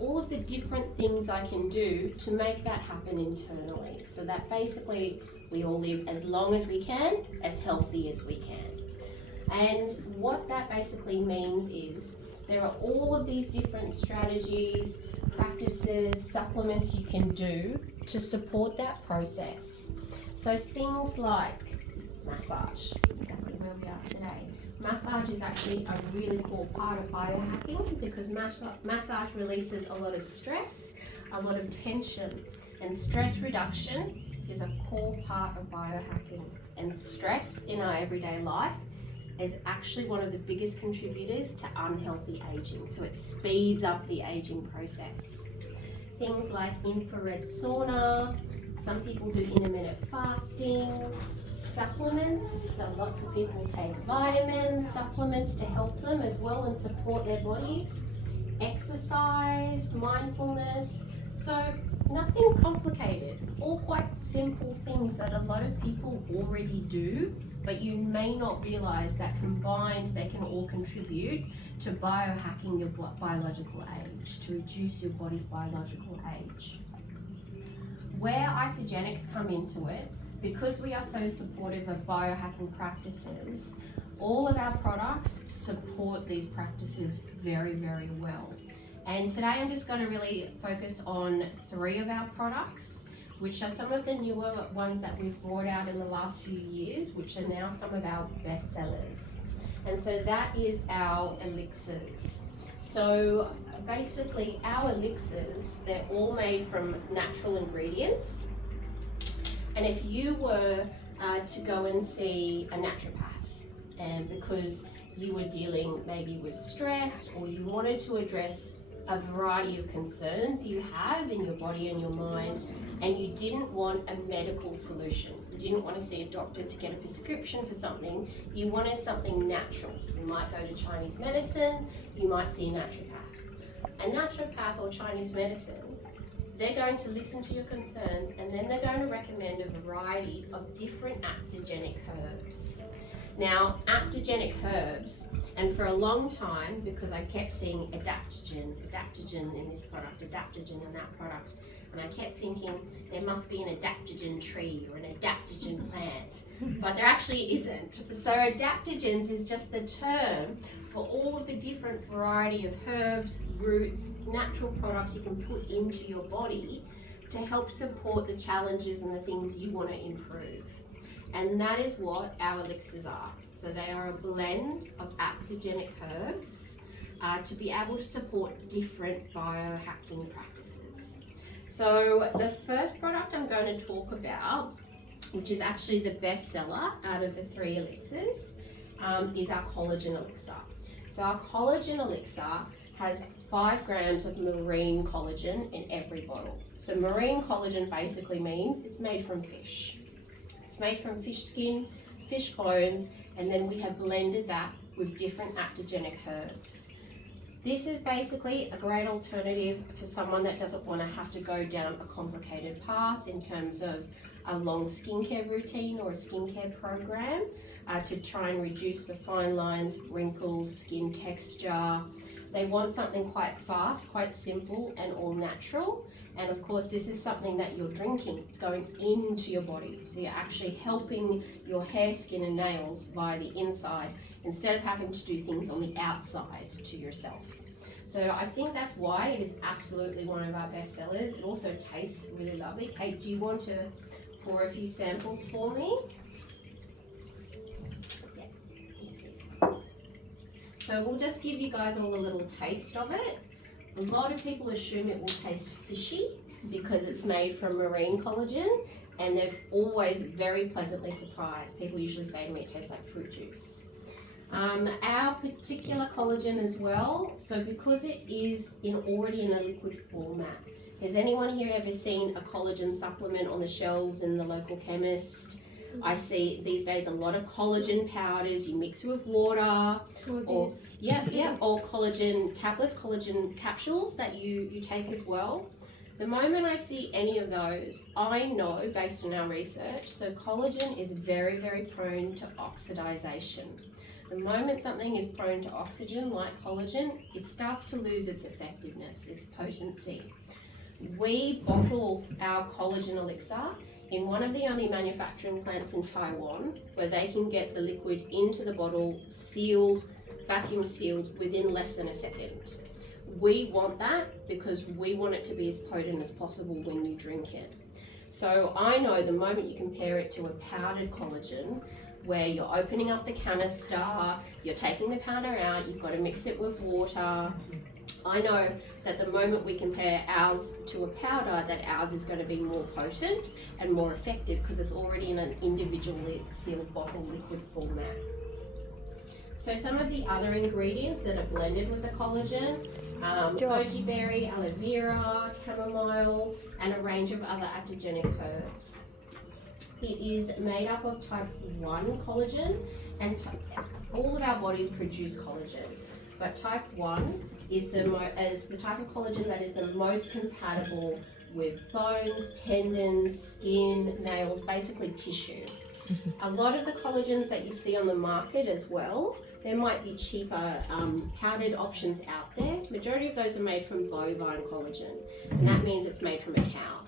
all of the different things I can do to make that happen internally, so that basically we all live as long as we can, as healthy as we can. And what that basically means is there are all of these different strategies, practices, supplements you can do to support that process. So things like massage, exactly where we are today. Massage is actually a really cool part of biohacking because massage releases a lot of stress, a lot of tension, and stress reduction is a core part of biohacking. And stress in our everyday life is actually one of the biggest contributors to unhealthy aging. So it speeds up the aging process. Things like infrared sauna, some people do intermittent fasting, supplements, so lots of people take vitamins, supplements to help them as well and support their bodies, exercise, mindfulness, so nothing complicated, all quite simple things that a lot of people already do, but you may not realize that combined they can all contribute to biohacking your biological age, to reduce your body's biological age. Where Isagenix come into it, because we are so supportive of biohacking practices, all of our products support these practices very, very well. And today I'm just going to really focus on 3 of our products, which are some of the newer ones that we've brought out in the last few years, which are now some of our best sellers. And so that is our elixirs. So basically our elixirs, they're all made from natural ingredients. And if you were to go and see a naturopath, and because you were dealing maybe with stress or you wanted to address a variety of concerns you have in your body and your mind, and you didn't want a medical solution, you didn't want to see a doctor to get a prescription for something, you wanted something natural. You might go to Chinese medicine, you might see a naturopath. A naturopath or Chinese medicine, they're going to listen to your concerns and then they're going to recommend a variety of different adaptogenic herbs. Now, adaptogenic herbs, and for a long time, because I kept seeing adaptogen in this product, adaptogen in that product, and I kept thinking there must be an adaptogen tree or an adaptogen plant, but there actually isn't. So adaptogens is just the term for all of the different variety of herbs, roots, natural products you can put into your body to help support the challenges and the things you want to improve. And that is what our elixirs are. So they are a blend of adaptogenic herbs to be able to support different biohacking practices. So the first product I'm going to talk about, which is actually the best seller out of the 3 elixirs, is our collagen elixir. So our collagen elixir has 5 grams of marine collagen in every bottle. So marine collagen basically means it's made from fish. It's made from fish skin, fish bones, and then we have blended that with different adaptogenic herbs. This is basically a great alternative for someone that doesn't want to have to go down a complicated path in terms of a long skincare routine or a skincare program to try and reduce the fine lines, wrinkles, skin texture. They want something quite fast, quite simple, and all natural. And of course, this is something that you're drinking. It's going into your body. So you're actually helping your hair, skin, and nails via the inside instead of having to do things on the outside to yourself. So I think that's why it is absolutely one of our best sellers. It also tastes really lovely. Kate, do you want to pour a few samples for me? Yeah, here's these ones. So we'll just give you guys all a little taste of it. A lot of people assume it will taste fishy because it's made from marine collagen, and they're always very pleasantly surprised. People usually say to me it tastes like fruit juice. Our particular collagen as well, so because it is already in a liquid format, has anyone here ever seen a collagen supplement on the shelves in the local chemist? I see these days a lot of collagen powders you mix with water, or or collagen tablets, collagen capsules that you take as well. The moment I see any of those, I know based on our research, so collagen is very, very prone to oxidization. The moment something is prone to oxygen, like collagen, it starts to lose its effectiveness, its potency. We bottle our collagen elixir in one of the only manufacturing plants in Taiwan where they can get the liquid into the bottle, sealed, vacuum sealed within less than a second. We want that because we want it to be as potent as possible when you drink it. So I know the moment you compare it to a powdered collagen, where you're opening up the canister, you're taking the powder out, you've got to mix it with water. I know that the moment we compare ours to a powder, that ours is going to be more potent and more effective because it's already in an individually sealed bottle liquid format. So some of the other ingredients that are blended with the collagen, goji berry, aloe vera, chamomile, and a range of other adaptogenic herbs. It is made up of type 1 collagen, and all of our bodies produce collagen, but type 1 is the type of collagen that is the most compatible with bones, tendons, skin, nails, basically tissue. A lot of the collagens that you see on the market as well, there might be cheaper powdered options out there. Majority of those are made from bovine collagen, and that means it's made from a cow.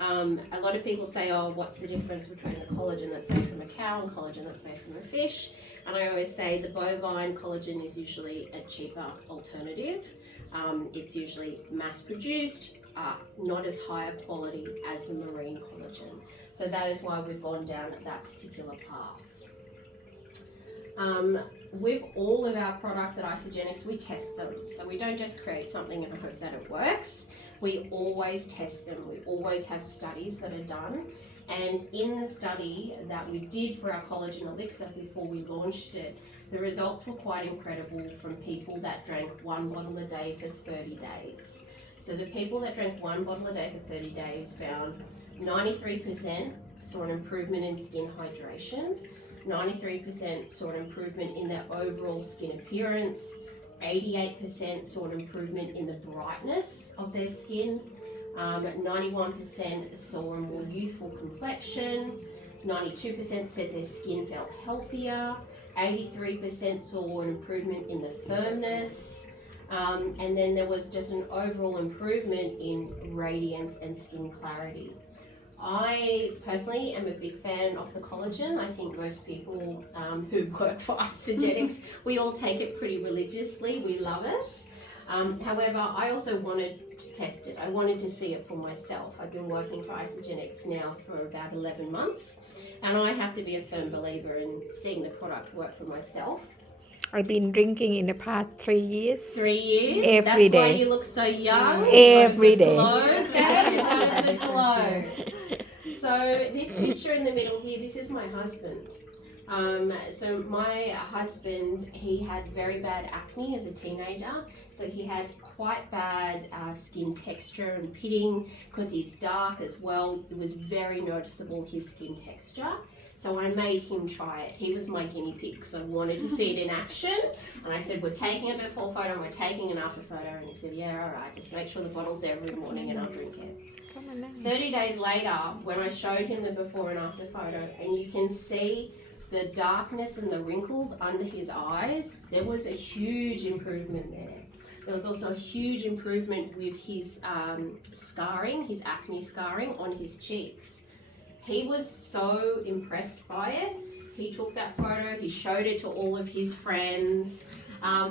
A lot of people say, oh, what's the difference between the collagen that's made from a cow and collagen that's made from a fish? And I always say the bovine collagen is usually a cheaper alternative. It's usually mass produced, not as high a quality as the marine collagen. So that is why we've gone down that particular path. With all of our products at Isagenix, we test them. So we don't just create something and hope that it works. We always test them. We always have studies that are done. And in the study that we did for our collagen elixir before we launched it, the results were quite incredible from people that drank 1 bottle a day for 30 days. So the people that drank 1 bottle a day for 30 days found 93% saw an improvement in skin hydration, 93% saw an improvement in their overall skin appearance, 88% saw an improvement in the brightness of their skin, 91% saw a more youthful complexion, 92% said their skin felt healthier, 83% saw an improvement in the firmness, and then there was just an overall improvement in radiance and skin clarity. I personally am a big fan of the collagen. I think most people who work for Isagenix, we all take it pretty religiously. We love it. However, I also wanted to test it. I wanted to see it for myself. I've been working for Isagenix now for about 11 months, and I have to be a firm believer in seeing the product work for myself. I've been drinking in the past 3 years. 3 years? Every That's why day. you look so young. Every day. Glow. Okay, it's got the glow. So this picture in the middle here, this is my husband. So my husband, he had very bad acne as a teenager. So he had quite bad skin texture and pitting because he's dark as well. It was very noticeable, his skin texture. So I made him try it. He was my guinea pig because I wanted to see it in action. And I said, we're taking a before photo and we're taking an after photo. And he said, yeah, all right, just make sure the bottle's there every morning and I'll drink it. 30 days later, when I showed him the before and after photo, and you can see the darkness and the wrinkles under his eyes, there was a huge improvement there. There was also a huge improvement with his scarring, his acne scarring on his cheeks. He was so impressed by it. He took that photo, he showed it to all of his friends.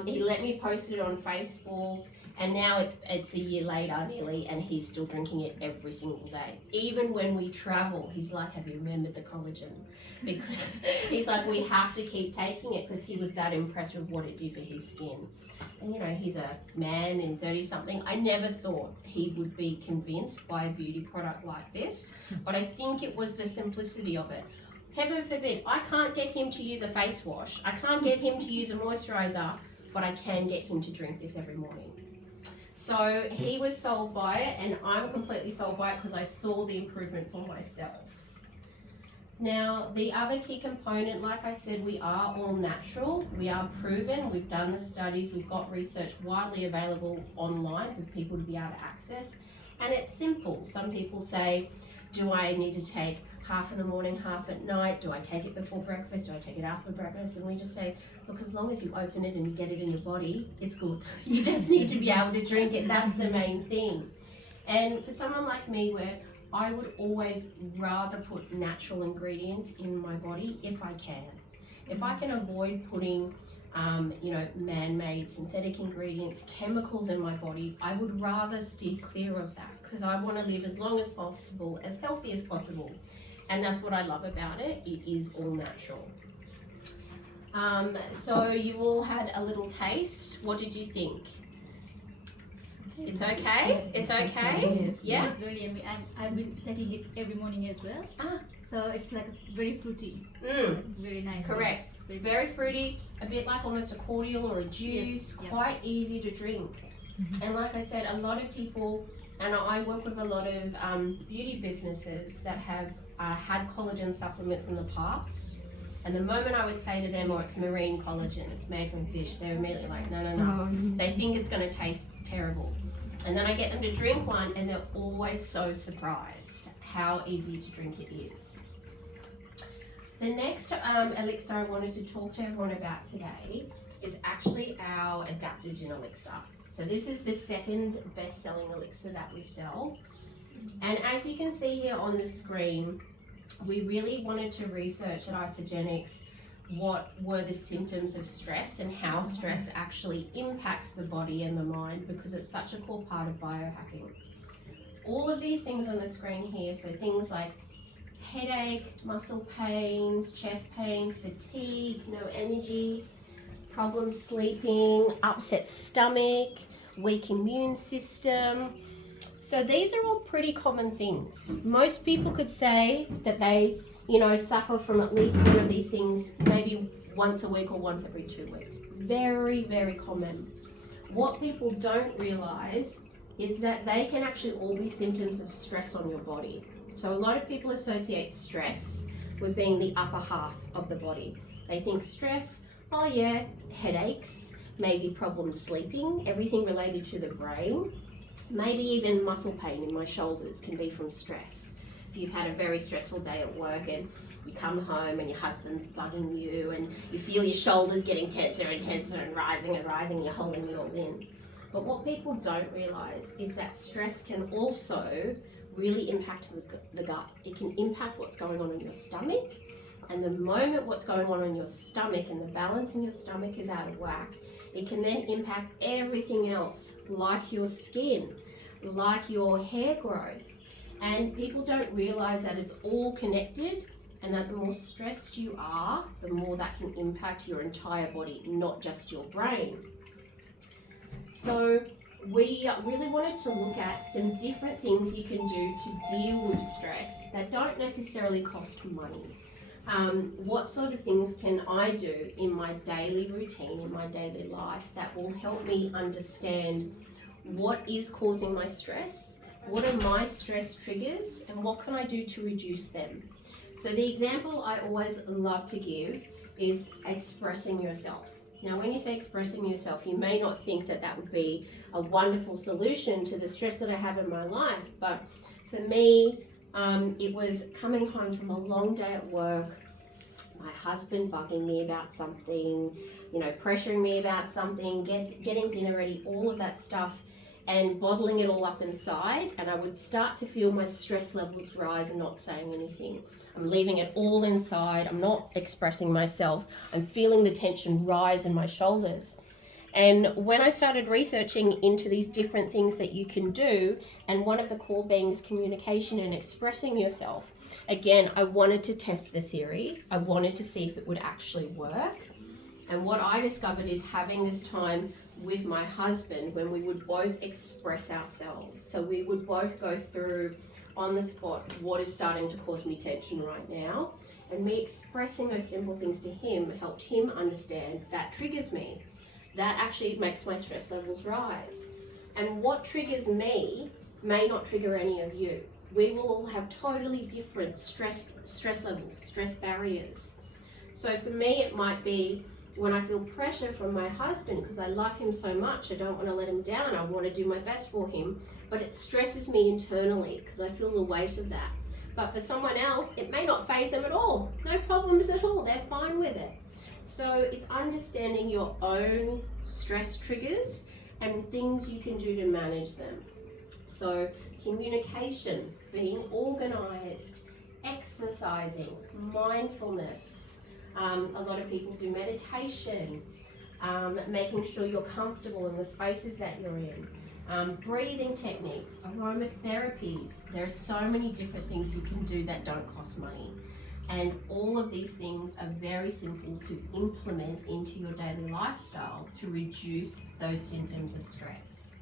He let me post it on Facebook. And now it's a year later nearly, and he's still drinking it every single day. Even when we travel, he's like, have you remembered the collagen? Because he's like, we have to keep taking it because he was that impressed with what it did for his skin. And you know, he's a man in 30-something. I never thought he would be convinced by a beauty product like this, but I think it was the simplicity of it. Heaven forbid, I can't get him to use a face wash. I can't get him to use a moisturizer, but I can get him to drink this every morning. So he was sold by it, and I'm completely sold by it because I saw the improvement for myself. Now, the other key component, like I said, we are all natural. We are proven. We've done the studies. We've got research widely available online for people to be able to access. And it's simple. Some people say, Do I need to take half in the morning, half at night? Do I take it before breakfast? Do I take it after breakfast? And we just say, look, as long as you open it and you get it in your body, it's good. You just need to be able to drink it. That's the main thing. And for someone like me, where I would always rather put natural ingredients in my body if I can. If I can avoid putting man-made synthetic ingredients, chemicals in my body, I would rather steer clear of that, because I want to live as long as possible, as healthy as possible. And that's what I love about it. It is all natural. So you all had a little taste. What did you think? It's okay? It's okay? Yes. Yeah? It's very yummy. And I've been taking it every morning as well. So it's like very fruity. It's very nice. Correct. Very fruity, a bit like almost a cordial or a juice, quite easy to drink. And like I said, a lot of people, and I work with a lot of beauty businesses that have had collagen supplements in the past. And the moment I would say to them, it's marine collagen, it's made from fish, they're immediately like, no. They think it's going to taste terrible. And then I get them to drink one and they're always so surprised how easy to drink it is. The next elixir I wanted to talk to everyone about today is actually our adaptogen elixir. So this is the second best-selling elixir that we sell. And as you can see here on the screen, we really wanted to research at Isagenix what were the symptoms of stress and how stress actually impacts the body and the mind, because it's such a core part of biohacking. All of these things on the screen here, so things like headache, muscle pains, chest pains, fatigue, no energy, problems sleeping, upset stomach, weak immune system. So these are all pretty common things. Most people could say that they, suffer from at least one of these things, maybe once a week or once every 2 weeks. Very, very common. What people don't realize is that they can actually all be symptoms of stress on your body. So a lot of people associate stress with being the upper half of the body. They think stress, headaches, maybe problems sleeping, everything related to the brain, maybe even muscle pain in my shoulders can be from stress. If you've had a very stressful day at work and you come home and your husband's bugging you and you feel your shoulders getting tenser and tenser and rising and you're holding it all in. But what people don't realize is that stress can also really impact the gut. It can impact what's going on in your stomach, and the moment what's going on in your stomach and the balance in your stomach is out of whack, it can then impact everything else, like your skin, like your hair growth. And people don't realize that it's all connected, and that the more stressed you are, the more that can impact your entire body, not just your brain. So we really wanted to look at some different things you can do to deal with stress that don't necessarily cost money. What sort of things can I do in my daily routine, in my daily life, that will help me understand what is causing my stress, what are my stress triggers, and what can I do to reduce them? So the example I always love to give is expressing yourself. Now, when you say expressing yourself, you may not think that that would be a wonderful solution to the stress that I have in my life, but for me, it was coming home from a long day at work, my husband bugging me about something, pressuring me about something, getting dinner ready, all of that stuff, and bottling it all up inside, and I would start to feel my stress levels rise and not saying anything. I'm leaving it all inside, I'm not expressing myself, I'm feeling the tension rise in my shoulders. And when I started researching into these different things that you can do, and one of the core being is communication and expressing yourself, again, I wanted to test the theory. I wanted to see if it would actually work. And what I discovered is having this time with my husband when we would both express ourselves. So we would both go through on the spot what is starting to cause me tension right now. And me expressing those simple things to him helped him understand that triggers me. That actually makes my stress levels rise. And what triggers me may not trigger any of you. We will all have totally different stress levels, stress barriers. So for me, it might be when I feel pressure from my husband because I love him so much, I don't want to let him down, I want to do my best for him, but it stresses me internally because I feel the weight of that. But for someone else, it may not faze them at all. No problems at all. They're fine with it. So it's understanding your own stress triggers and things you can do to manage them. So communication, being organized, exercising, mindfulness. A lot of people do meditation, making sure you're comfortable in the spaces that you're in. Breathing techniques, aromatherapies. There are so many different things you can do that don't cost money. And all of these things are very simple to implement into your daily lifestyle to reduce those symptoms of stress.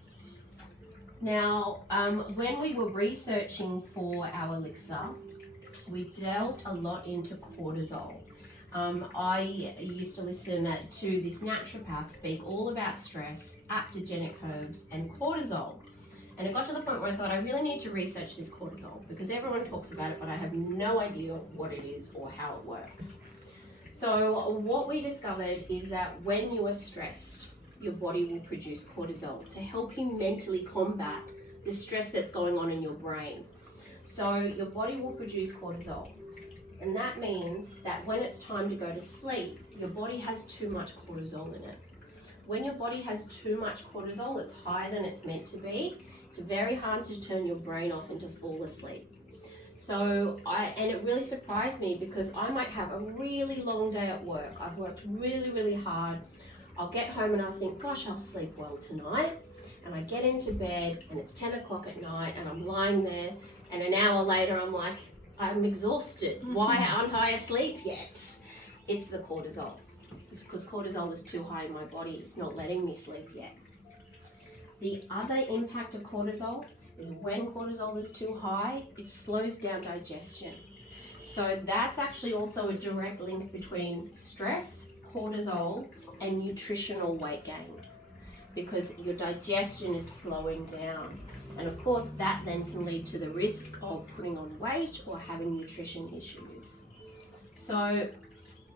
Now, when we were researching for our elixir, we delved a lot into cortisol. I used to listen to this naturopath speak all about stress, adaptogenic herbs, and cortisol. And it got to the point where I thought I really need to research this cortisol because everyone talks about it, but I have no idea what it is or how it works. So what we discovered is that when you are stressed, your body will produce cortisol to help you mentally combat the stress that's going on in your brain. So your body will produce cortisol. And that means that when it's time to go to sleep, your body has too much cortisol in it. When your body has too much cortisol, it's higher than it's meant to be. It's very hard to turn your brain off and to fall asleep. And it really surprised me because I might have a really long day at work. I've worked really, really hard. I'll get home and I'll think, gosh, I'll sleep well tonight. And I get into bed and it's 10 o'clock at night and I'm lying there and an hour later I'm like, I'm exhausted. Why aren't I asleep yet? It's the cortisol. It's because cortisol is too high in my body. It's not letting me sleep yet. The other impact of cortisol is when cortisol is too high, it slows down digestion. So that's actually also a direct link between stress, cortisol, and nutritional weight gain because your digestion is slowing down. And of course, that then can lead to the risk of putting on weight or having nutrition issues. So,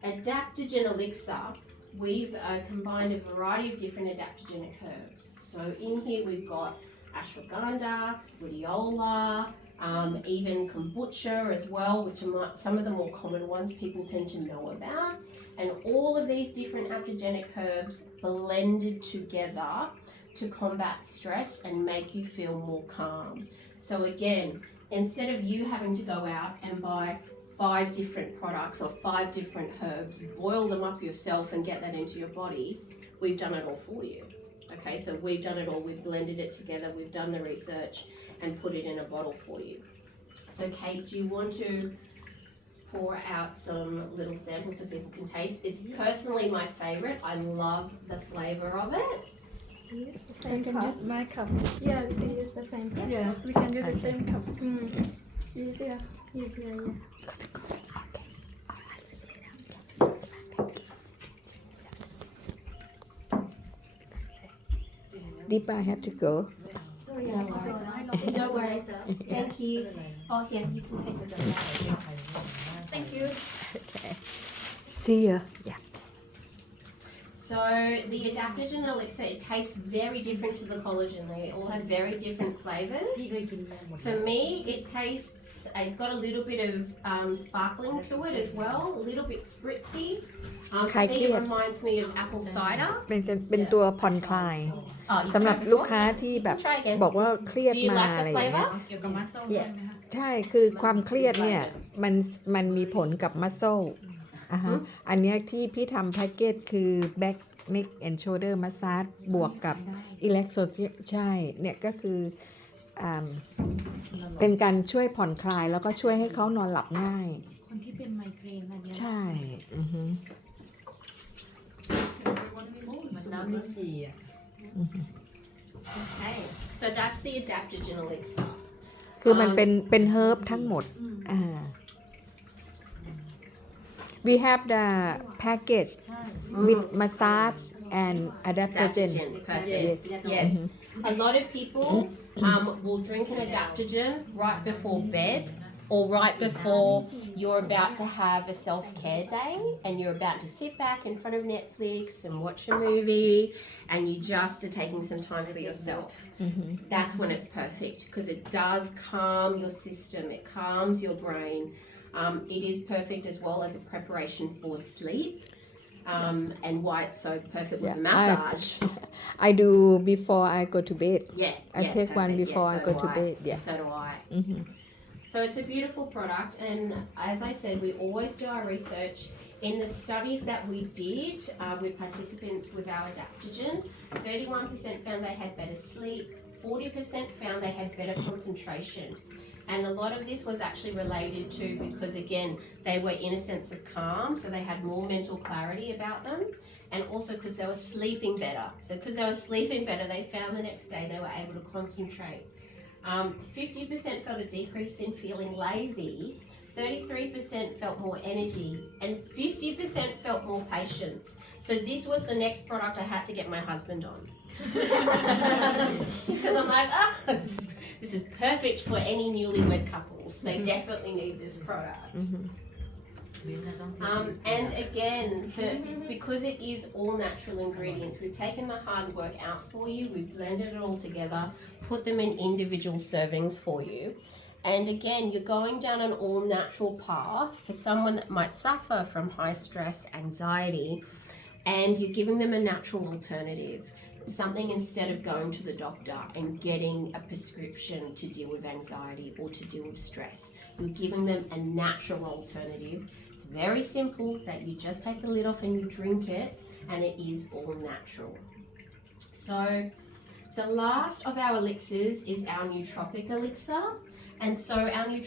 adaptogen elixir, we've combined a variety of different adaptogenic herbs. So in here we've got ashwagandha, rhodiola, even kombucha as well, which are some of the more common ones people tend to know about. And all of these different adaptogenic herbs blended together to combat stress and make you feel more calm. So again, instead of you having to go out and buy 5 different products or 5 different herbs, boil them up yourself and get that into your body, we've done it all for you. Okay, so we've done it all, we've blended it together, we've done the research and put it in a bottle for you. So Kate, do you want to pour out some little samples so people can taste? It's personally my favorite. I love the flavor of it. Use the same cup. Use my cup. Yeah, we can use the same cup. Yeah, we can use the same cup. Easier. Easier, yeah. Deepa, I have to go. Sorry, I have to go now. No worries. Thank you. Oh, here, you can take the Thank you. Okay. See you. Yeah. So the adaptogen elixir, it tastes very different to the collagen. They all have very different flavors. For me, it's got a little bit of sparkling to it as well, a little bit spritzy. For me, it reminds me of apple cider. เป็นตัวผ่อนคลาย Oh, you've สำหรับ tried ลูก before? ค้าที่แบบ Try again. บอกว่าเครียด Do you มา like อะไร the อย่างเงี้ย flavor? เกี่ยวกับมัสโซลด้วยไหมคะ ใช่คือความเครียดเนี่ยมันมีผลกับมัสโซลอันเนี้ยที่พี่ทำแพ็กเกจคือ back neck and shoulder massage บวกกับ relaxo ใช่เนี่ยก็คือเป็นการช่วยผ่อนคลายแล้วก็ช่วยให้เขานอนหลับง่าย คนที่เป็นไมเกรนอันเนี้ย ใช่อือฮึ มันน้ำลิ้นจี่อ่ะ Okay, so that's the adaptogen elixir. คือมันเป็นเฮิร์บทั้งหมดwe have the package with massage and adaptogen Yes, yes. A lot of people will drink an adaptogen right before bed or right before you're about to have a self-care day and you're about to sit back in front of Netflix and watch a movie and you just are taking some time for yourself. That's when it's perfect because it does calm your system, it calms your brain. It is perfect as well as a preparation for sleep. And why it's so perfect with Yeah, the massage. I do before I go to bed. Yeah, I take one perfect. before I so go do to bed, yeah. So do I. Mm-hmm. So it's a beautiful product, and as I said, we always do our research. In the studies that we did with participants with our adaptogen, 31% found they had better sleep, 40% found they had better concentration. And a lot of this was actually related to because, again, they were in a sense of calm, so they had more mental clarity about them, and also because they were sleeping better. So because they were sleeping better, they found the next day they were able to concentrate. 50% felt a decrease in feeling lazy, 33% felt more energy, and 50% felt more patience. So this was the next product I had to get my husband on. Because I'm like, this is perfect for any newlywed couples. They definitely need this product. And again, because it is all natural ingredients, we've taken the hard work out for you, we've blended it all together, put them in individual servings for you. And again, you're going down an all natural path for someone that might suffer from high stress, anxiety, and you're giving them a natural alternative. Something instead of going to the doctor and getting a prescription to deal with anxiety or to deal with stress. You're giving them a natural alternative. It's very simple that you just take the lid off and you drink it, and it is all natural. So the last of our elixirs is our nootropic elixir. And so our nootropic